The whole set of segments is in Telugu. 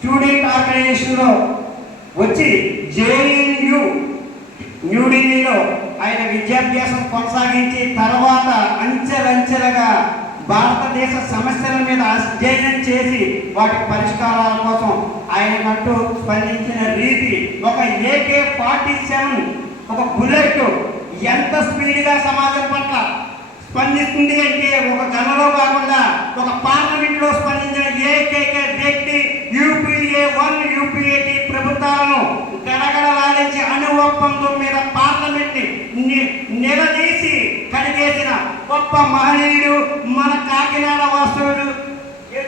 స్టూడెంట్ ఆర్గనైజేషన్లో వచ్చి జేఎన్యు న్యూఢిల్లీలో ఆయన విద్యాభ్యాసం కొనసాగించి తర్వాత అంచెలంచెలుగా భారతదేశ సమస్యల మీద అధ్యయనం చేసి వాటి పరిష్కారాల కోసం ఆయనకంటూ స్పందించిన రీతి ఒక ఏకే ఫార్టీ సెవెన్ ఒక బుల్లెట్ ఎంత స్పీడ్గా సమాజం పట్ల స్పందిస్తుంది అంటే ఒక గణలో కాకుండా ఒక పార్లమెంట్లో స్పందించిన ఏకైక వ్యక్తి యూపీఏ వన్ యూపీఏ టీ ప్రభుత్వాలను గడగడలాడించి అణు ఒప్పందం మీద పార్లమెంట్ని నిలదీసి కడిగేసిన గొప్ప మహనీయుడు మన కాకినాడ వాస్తవుడు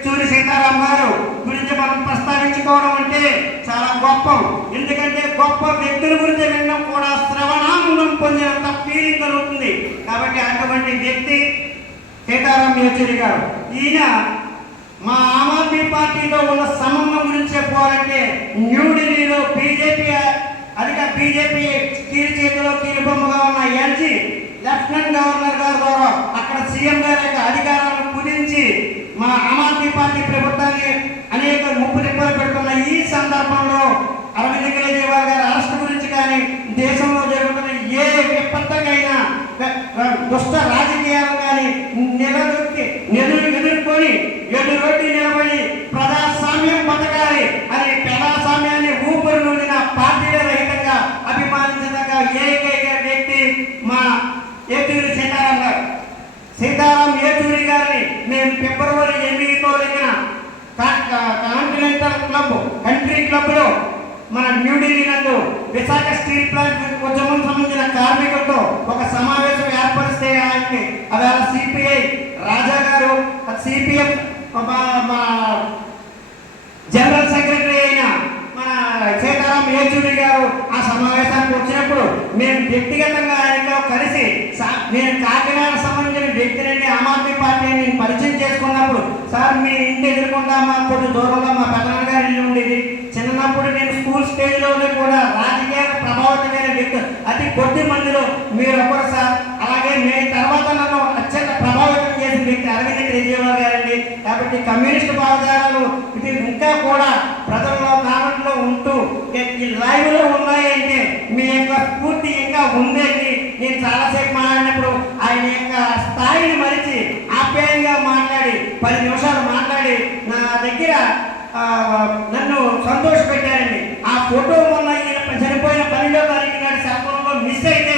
చూరి సీతారాం గారు గురించి మనం ప్రస్తావించుకోవడం అంటే చాలా గొప్ప. ఎందుకంటే గొప్ప వ్యక్తుల గురించి వినడం కూడా శ్రవణానందం పొందినంత ఫీలింగ్ కలుగుతుంది. కాబట్టి అటువంటి వ్యక్తి సీతారాం యేచూరి గారు. ఈయన మా ఆమ్ ఆద్మీ పార్టీతో ఉన్న సంబంధం గురించి చెప్పుకోవాలంటే న్యూఢిల్లీలో బీజేపీ అధిక బీజేపీ కీరి చేతిలో కీలుబొమ్మగా ఉన్న ఎల్జీ లెఫ్టినెంట్ గవర్నర్ గారి ద్వారా అక్కడ సీఎం గారి యొక్క అధికారాలను కుదించి మా ఆమ్ ఆద్మీ పార్టీ ప్రభుత్వాన్ని అనేక ముప్పు నిప్పులు పెడుతున్న ఈ సందర్భంలో అరవింద్ కేజ్రీవాల్ గారి అరెస్ట్ గురించి కానీ దేశంలో జరుగుతున్న ఏ విపత్తుకైనా దుష్ట రాజకీయాలు కానీ నిలదొక్కి నిధులు ఎదుర్కొని ఎదురొడ్డి నిలబడి ప్రజాస్వామ్యం బతకాలి అని ప్రజాస్వామ్యాన్ని ఊపిరినూదిన పార్టీల రహితంగా అభిమానించదగ్గ ఏకైక వ్యక్తి మా ఏటూరి సీతారాం గారు. సీతారాం ఏటూరి గారిని మేము ఫిబ్రవరి ఎనిమిదితో జరిగిన కాంటినెంటల్ క్లబ్ కంట్రీ క్లబ్లో మన న్యూఢిల్లీ నందు విశాఖ స్టీల్ ప్లాంట్ ఉద్యమం సంబంధించిన కార్మికులతో ఒక సమావేశం ఏర్పరిస్తే ఆయనకి అవేళ సిపిఐ రాజా గారు సిపిఎం మా జనరల్ సెక్రటరీ అయిన మన సీతారాం యేచూరి గారు ఆ సమావేశానికి వచ్చినప్పుడు మేము వ్యక్తిగతంగా ఆయనతో కలిసి నేను కాకినాడ సంబంధించిన వ్యక్తిని ఆమ్ ఆద్మీ పార్టీని నేను పరిచయం చేసుకున్నప్పుడు సార్ మీ ఇంటి ఎదుర్కొంటా మా కొద్ది దూరంలో మా పెద్దనాన్న గారి ఇల్లు ఉండేది. చిన్నప్పుడు నేను స్కూల్ స్టేజ్లోనే కూడా రాజకీయ ప్రభావితమైన వ్యక్తి అతి కొద్ది మందిలో మీరు ఒకరు సార్? అలాగే మీ తర్వాత నన్ను అత్యంత ప్రభావితం చేసిన వ్యక్తి అరవింద్ కేజ్రీవాల్ గారండి. కాబట్టి కమ్యూనిస్ట్ భావజాలాలు మీరు ఇంకా కూడా ప్రజల్లో కామెంట్లో ఉంటూ ఈ- లైవ్లో ఉన్నాయంటే మీ యొక్క స్ఫూర్తి ఇంకా ఉందండి నేను చాలాసేపు మాట్లాడినప్పుడు ఆయన యొక్క స్థాయిని మరిచి ఆప్యాయంగా మాట్లాడి పది నిమిషాలు మాట్లాడి నా దగ్గర నన్ను సంతోష పెట్టారండి ఆ ఫోటో మొన్న ఈయన చనిపోయిన పన్నెండో తారీఖు నాడు శాపంలో మిస్ అయితే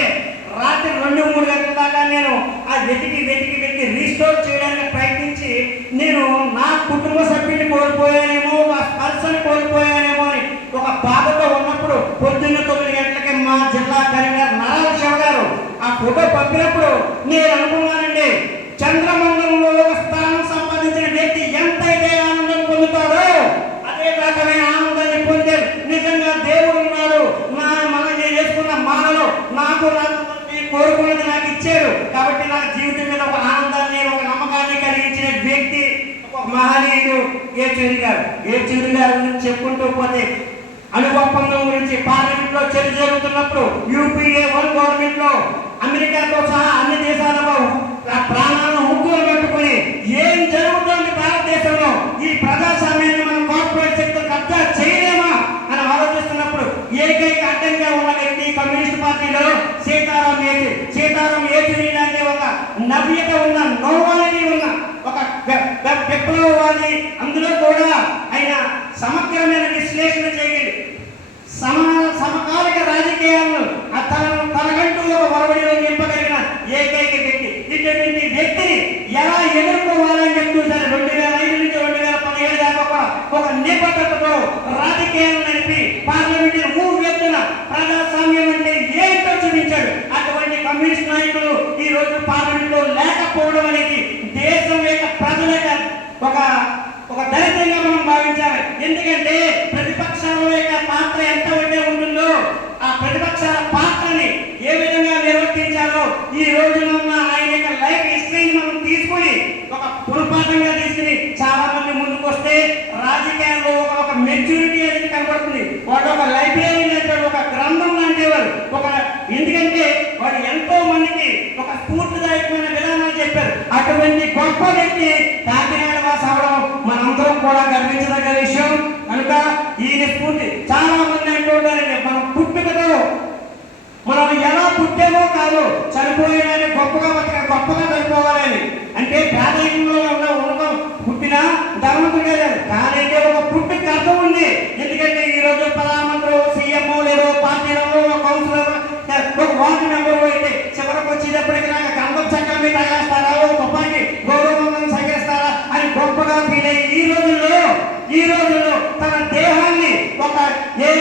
రాత్రి రెండు మూడు గంటల దాకా నేను ఆ వెతికి వెతికి వెతికి రీస్టోర్ చేయడానికి ప్రయత్నించి నేను నా కుటుంబ సభ్యుని కోల్పోయానేమో నా స్పర్శను కోల్పోయానేమో అని ఒక బాధతో ఉన్నప్పుడు పొద్దున్న తొమ్మిది గంటలకి మా జిల్లా కరీంనగర్ నారాయణ శివ గారు ఆ ఫోటో పంపినప్పుడు నేను అనుకున్నానండి చంద్రమండలంలో ఒక స్థానం సంపాదించిన వ్యక్తి ఎంతైతే ఆనందం పొందుతాడో అదే రకమైన ఆనందాన్ని పొందారు నిజంగా దేవుడు ఉన్నాడు. నా మన చేసుకున్న మానలో నాకు నాకు కోరుకున్నది నాకు ఇచ్చారు. కాబట్టి నా జీవితం మీద ఒక ఆనందాన్ని ఒక నమ్మకాన్ని కలిగించిన వ్యక్తి మహనీయుడు ఏచూరి గారు? ఏచూరి గారి గురించి చెప్పుకుంటూ పోతే అణు గురించి పార్లమెంట్లో చర్చ జరుగుతున్నప్పుడు యూపీఏ వన్ గవర్నమెంట్లో అమెరికాతో సహా అన్ని దేశాలలో ప్రాణాలను ముగ్గురు పెట్టుకుని ఏం జరుగుతుంది భారతదేశంలో? ఈ ప్రజాస్వామ్యాన్ని మనం కార్పొరేట్ శక్తులు కబ్జా చేయలేమా? అని ఆలోచిస్తున్నప్పుడు ఏకైక అడ్డంగా ఉన్న వ్యక్తి కమ్యూనిస్ట్ పార్టీలో సీతారాం ఏచూరి సీతారాం ఏచూరి లాంటి ఒక నవ్యత ఉన్న నోవాలిటీ ఉన్న ఒక వె- వె- విప్లవవాది అందులో కూడా ఆయన సమగ్రమైన విశ్లేషణ చేయండి. సమ సమకాలిక రాజకీయాలను తన తనను తనకంటూ ఒక వరవడిలో నింపగలిగిన ఏకైక వ్యక్తి. ఇటువంటి వ్యక్తిని ఎలా ఎదుర్కోవాలని చెప్పి చూశారు రెండు వేల ఐదు నుంచి రెండు వేల పదిహేడు దాకా కూడా ఒక నిబద్ధతతో రాజకీయాలు నడిపి పార్లమెంట్ ఊవెత్తున ప్రజాస్వామ్యం అంటే ఏంటో చూపించాడు. అటువంటి కమ్యూనిస్ట్ నాయకులు ఈ రోజు పార్లమెంట్లో లేకపోవడం అనేది దేశం యొక్క ప్రజల ఒక ఒక దళితంగా మనం భావించాలి. ఎందుకంటే ప్రతిపక్షాల యొక్క పాత్ర ఎంత ఉంటే ఉంటుందో ఆ ప్రతిపక్షాల పాత్రని ఏ విధంగా నిర్వర్తించాలో ఈ రోజున ఉన్న ఆయన యొక్క లైఫ్ హిస్టరీని మనం తీసుకుని ఒక పురపాఠంగా తీసుకుని చాలా మంది ముందుకు వస్తే రాజకీయాల్లో ఒక ఒక మెచ్యూరిటీ అనేది కనబడుతుంది. వాడు ఒక లైబ్రరీ లాంటి ఒక గ్రంథం లాంటి వారు ఒక ఎందుకంటే వాడు ఎంతో మందికి ఒక స్ఫూర్తిదాయకమైన విధానాలు చెప్పారు. అటువంటి గొప్ప వ్యక్తి కాకినాడ వాసు అవడం మనందరం కూడా గర్వించదగ్గ విషయం అని కనుక ఈయన స్ఫూర్తి చాలా మంది అంటుంటారండి మనం పుట్టుకతో మనం ఎలా పుట్టామో కాదు చనిపోయినని గొప్పగా బతక గొప్పగా చనిపోవాలని అంటే పేదరికంలో ఉన్న ఉండడం పుట్టిన ధర్మతుడిగా కానీ ఒక పుట్టుకి అర్థం ఉంది. ఎందుకంటే ఈ రోజు ప్రధానమంత్రి సీఎం లేదో పార్టీలో ఒక కౌన్సిలర్ ఒక వార్డు మెంబర్ అయితే చివరికి వచ్చేటప్పటికి నాకు గంధం చక్రం మీద తగలేస్తారా ఒక తుపాకి గౌరవం సగిస్తారా అని గొప్పగా ఫీల్ అయ్యి ఈ రోజుల్లో ఈ రోజుల్లో తన దేహాన్ని ఒక ఏ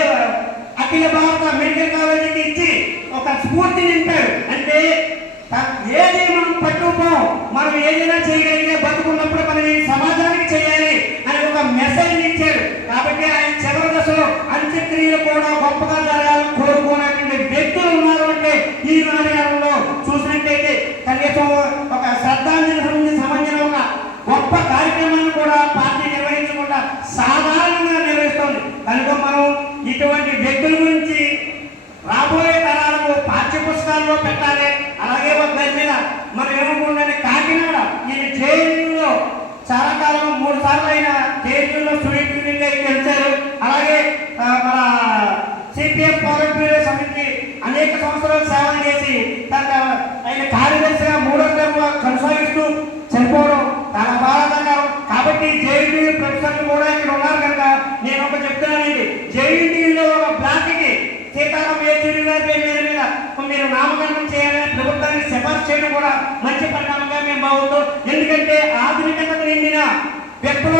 అఖిల భారత మెడికల్ కాలేజీకి ఇచ్చి ఒక స్ఫూర్తి నింపాడు. అంటే ఏది మనం పట్టుకోం మనం ఏదైనా చేయగలిగితే బతుకున్నప్పుడు మనం ఈ సమాజానికి చేయాలి అని ఒక మెసేజ్ ఇచ్చాడు కాబట్టి ఆయన చివరి దశలో అంత్యక్రియలు కూడా గొప్పగా జరగాలని కోరుకునేటువంటి వ్యక్తులు ఉన్నారు అంటే ఈ నాటకాలలో చూసినట్టయితే కనీసం ఒక శ్రద్ధాంజలి సంబంధించిన సంబంధించిన ఒక గొప్ప కార్యక్రమాన్ని కూడా పార్టీ నిర్వహించకుండా సాధారణంగా నిర్వహిస్తోంది కనుక మనం ఇటువంటి వ్యక్తుల గురించి రాబోయే తరాలకు పుస్తకాల్లో పెట్టాలి. అలాగే ఒక దాని మీద మనం ఏమనుకుంటే కాకినాడ ఈ జైలులో చాలా కాలం మూడు సార్లు అయిన జైలులో స్టూడెంట్ యూనియన్గా గెలిచారు. అలాగే మన సిపిఎం పవర్ బ్యూరో సమితి అనేక సంవత్సరాలు సేవలు చేసి తన ఆయన కార్యదర్శిగా మూడో టర్మ్ కొనసాగిస్తూ చనిపోవడం చాలా బాధాకరం. కాబట్టి జేఎన్టీ ప్రొఫెసర్లు కూడా ఇక్కడ ఉన్నారు కనుక నేను ఒక చెప్తున్నానండి. జేఎన్టీలో సీతారాం యేచూరి గారి పేరు మీద మీరు నామకరణం చేయాలని ప్రభుత్వాన్ని సిఫార్సు చేయడం కూడా మంచి పరిణామంగా మేము బాగుంటాం ఎందుకంటే ఆధునికత నిండిన వ్యక్తులు